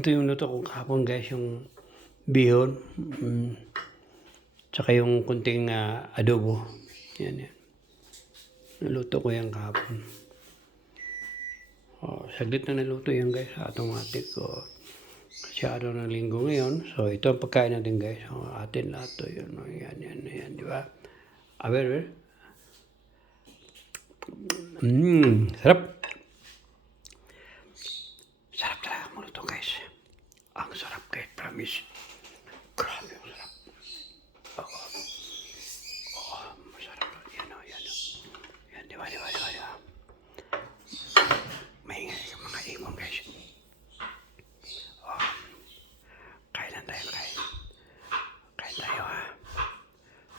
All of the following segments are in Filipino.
Ito yung luto ko kahapon guys, yung bihon, tsaka yung kunting adobo. Yan. Naluto ko yan kahapon. Saglit na naluto yan guys, automatic. Kasi araw ng linggo ngayon. So ito ang pagkain natin guys. Atin lahat to yun. Yan, di ba? Aber. Sarap. Sarap talaga maluto guys. Ang sarap guys, promise. Grabe ang sarap. Masarap. Yan. Yan, di ba? Maingay ka mga ibon guys. Kain lang tayo, kain. Kain tayo ha.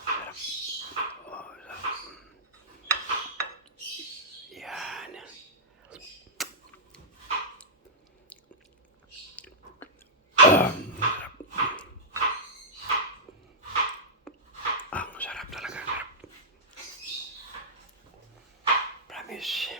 Sarap. Sarap. Yan. Sarap. Ang sarap talaga, sarap. Promise.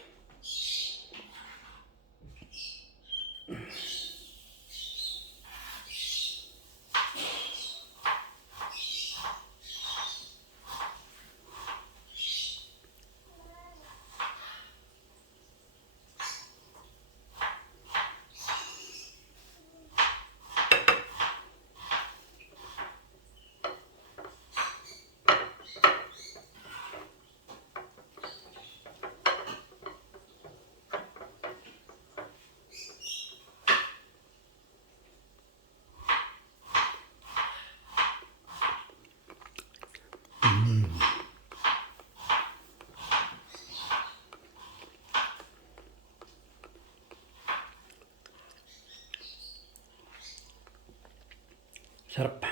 Sarap.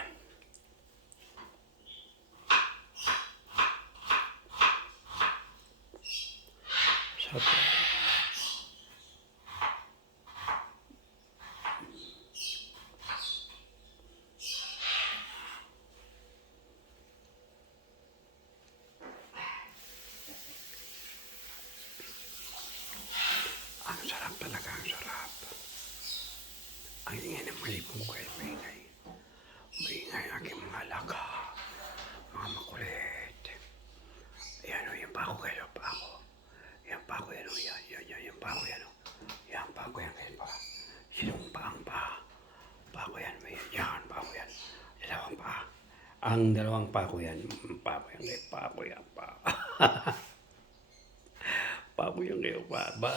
Sarap. Ang sarap talaga, ang sarap. Ang ingay ng malibong ko ay maingay. Maingay aking mga alaga. Mga makulit. Ayan o, yung pako kayo, pako. Yan pako yan o, yan pako yan o. Yan pako yan kayo pa. Sinong paang pa? Pako yan, yan pako yan. Dalawang pa. Ang dalawang pako yan. Pako yan kayo, pako yan pa. Pako yan kayo pa. Ba.